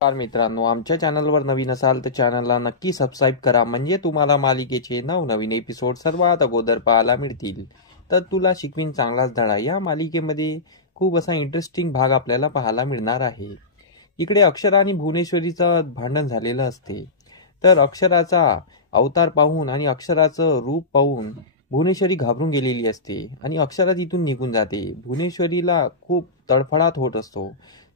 नमस्कार मित्रांनो, आमच्या चॅनलवर नवीन असाल तर चॅनलला नक्की सबस्क्राईब करा, म्हणजे तुम्हाला मालिकेचे नवनवीन एपिसोड सर्वात अगोदर पाहायला मिळतील. तर तुला शिकवीन चांगलाच धडा या मालिकेमध्ये खूप असा इंटरेस्टिंग भाग आपल्याला पाहायला मिळणार आहे. इकडे अक्षरा आणि भुवनेश्वरीचं भांडण झालेलं असते. तर अक्षराचा अवतार पाहून आणि अक्षराचं रूप पाहून भुवनेश्वरी घाबरून गेलेली असते आणि अक्षरा तिथून निघून जाते. भुवनेश्वरीला खूप तडफडाट होत असतो.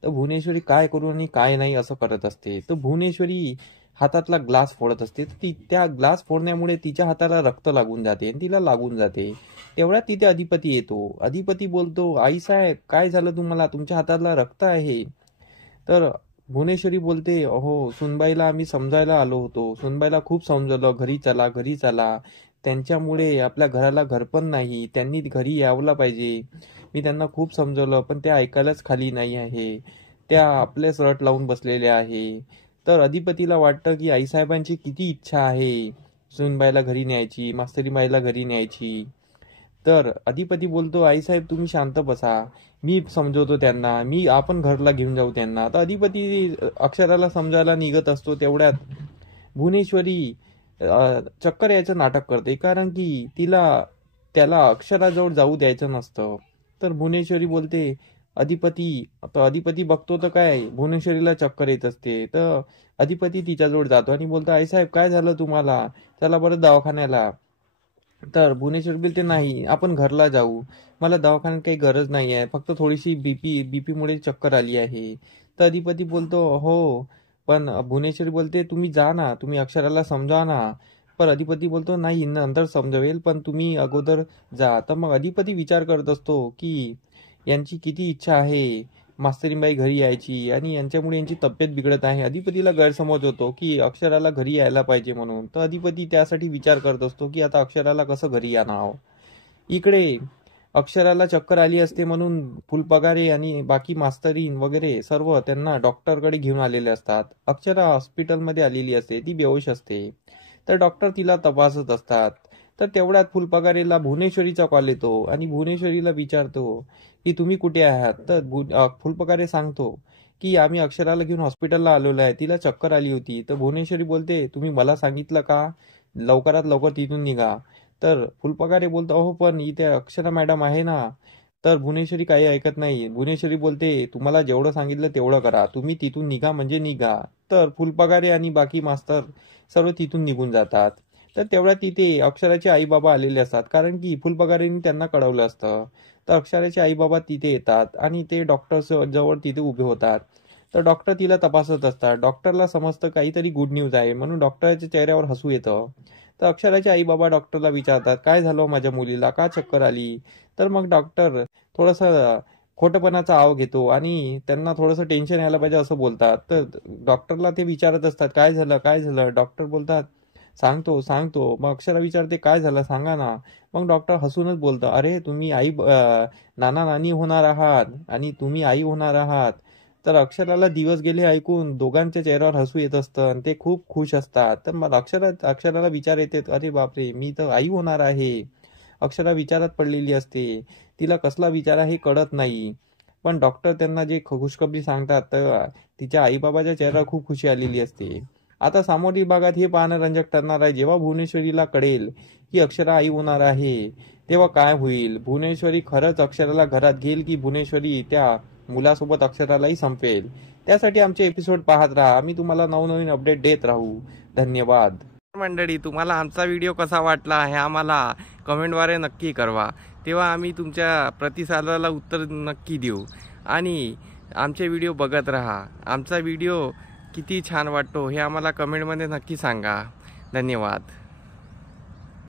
तर भुवनेश्वरी काय करू आणि काय नाही असं करत असते. तर भुवनेश्वरी हातातला ग्लास फोडत असते. तर ती त्या ग्लास फोडण्यामुळे तिच्या हाताला रक्त लागून जाते आणि तिला लागून जाते. तेवढ्यात तिथे अधिपती येतो. अधिपती बोलतो, आई साहेब काय झालं तुम्हाला, तुमच्या हाताला रक्त आहे. तर भुवनेश्वरी बोलते, अहो सुनबाईला आम्ही समजायला आलो होतो, सुनबाईला खूप समजवलं, घरी चला घरी चला, त्यांच्यामुळे आपल्या घराला घर पण नाही, त्यांनी घरी यावला पाहिजे. मी त्यांना खूप समजवलं पण त्या ऐकायलाच खाली नाही आहे, त्या आपलेच रट लावून बसलेल्या आहे. तर अधिपतीला वाटतं की आईसाहेबांची किती इच्छा आहे सुनबाईला घरी न्यायची, मास्तरीबाईला घरी न्यायची. तर अधिपती बोलतो, आईसाहेब तुम्ही शांत बसा, मी समजवतो त्यांना, आपण घरला घेऊन जाऊ त्यांना. तर अधिपती अक्षराला समजायला निघत असतो. तेवढ्यात भुवनेश्वरी चक्कर यायचं नाटक करते, कारण की त्याला अक्षराजवळ जाऊ द्यायचं नसतं. तर भुवनेश्वरी बोलते, अधिपती. तर अधिपती बघतो तर काय भुवनेश्वरीला चक्कर येत असते. तर अधिपती तिच्याजवळ जातो आणि बोलतो, आईसाहेब काय झालं तुम्हाला, चला बरं दवाखान्याला. तर भुवनेश्वरी बोलते, नाही आपण घरला जाऊ, मला दवाखान्यात काही गरज नाही आहे, फक्त थोडीशी बीपी मुळे चक्कर आली आहे. तर अधिपती बोलतो, हो पण भुवनेश्वरी बोलते, तुम्ही जा ना, तुम्ही अक्षराला समजा ना. पण अधिपती बोलतो, नाही नंतर समजवेल, पण तुम्ही अगोदर जा. तर मग अधिपती विचार करत असतो की यांची किती इच्छा आहे मास्तरीबाई घरी यायची आणि यांच्यामुळे यांची तब्येत बिघडत आहे. अधिपतीला गैरसमज होतो की अक्षराला घरी यायला पाहिजे म्हणून. तर अधिपती त्यासाठी विचार करत असतो की आता अक्षराला कसं घरी आणावं. इकडे अक्षराला चक्कर आली असते म्हणून फुलपगारे आणि बाकी मास्तरीन वगैरे सर्व त्यांना डॉक्टरकडे घेऊन आलेले असतात. अक्षरा हॉस्पिटलमध्ये आलेली असते, ती बेहोश असते. तर डॉक्टर तिला तपासत असतात. तर तेवढ्यात फुलपगारेला भुवनेश्वरीचा कॉल येतो आणि भुवनेश्वरीला विचारतो की तुम्ही कुठे आहात. तर फुलपगारे सांगतो की आम्ही अक्षराला घेऊन हॉस्पिटलला आलेलो आहे, तिला चक्कर आली होती. तर भुवनेश्वरी बोलते, तुम्ही मला सांगितलं का, लवकरात लवकर तिथून निघा. तर फुलपगारे बोलतो, अहो पण इथे अक्षरा मॅडम आहे ना. तर भुवनेश्वरी काही ऐकत नाही. भुवनेश्वरी बोलते, तुम्हाला जेवढं सांगितलं तेवढं करा, तुम्ही तिथून निघा म्हणजे निघा. तर फुलपगारे आणि बाकी मास्तर सर्व तिथून निघून जातात. तर तेवढ्या तिथे अक्षराचे आई बाबा आलेले असतात, कारण की फुलपगारेंनी त्यांना कळवलं असतं. तर अक्षराचे आई बाबा तिथे येतात आणि ते डॉक्टर जवळ तिथे उभे होतात. तर डॉक्टर तिला तपासत असतात. डॉक्टरला समजतं काहीतरी गुड न्यूज आहे, म्हणून डॉक्टरच्या चेहऱ्यावर हसू येतं. तर अक्षराचे आई बाबा डॉक्टरला विचारतात, काय झालं माझ्या मुलीला, का चक्कर आली. तर मग डॉक्टर थोडंसं खोटपणाचा आव घेतो आणि त्यांना थोडंसं टेन्शन यायला पाहिजे असं बोलतात. तर डॉक्टरला ते विचारत असतात, काय झालं काय झालं. डॉक्टर बोलतात, सांगतो सांगतो. मग अक्षरा विचारते, काय झालं सांगा ना. मग डॉक्टर हसूनच बोलतं, अरे तुम्ही नाना नानी होणार आहात आणि तुम्ही आई होणार आहात. तर अक्षराला दिवस गेले ऐकून दोघांच्या चेहऱ्यावर हसू येत असतं आणि ते खूप खुश असतात. तर मग अक्षराला विचार येते, अरे बापरे मी तर आई होणार आहे. अक्षरा विचारात पडलेली असते, तिला कसला विचार आहे हे कळत नाही. पण डॉक्टर त्यांना जे खुशखबरी सांगतात तर तिच्या आईबाबाच्या चेहऱ्यावर खूप खुशी आलेली असते. आता सामोरी भागात हे पाहणं रंजक ठरणार आहे. जेव्हा भुवनेश्वरीला कळेल की अक्षरा आई होणार आहे, तेव्हा काय होईल. भुवनेश्वरी खरंच अक्षराला घरात घेईल की भुवनेश्वरी त्या मुलासोबत अक्षरालाही संपेल. त्यासाठी आमचे एपिसोड पाहत राहा, आम्ही तुम्हाला नवनवीन अपडेट देत राहू. धन्यवाद मंडळी. तुम्हाला आमचा व्हिडिओ कसा वाटला हे आम्हाला कमेंटद्वारे नक्की कळवा, तेव्हा आम्ही तुमच्या प्रतिसादाला उत्तर नक्की देऊ. आणि आमचे व्हिडिओ बघत राहा. आमचा व्हिडिओ किती छान वाटतो हे आम्हाला कमेंटमध्ये नक्की सांगा. धन्यवाद.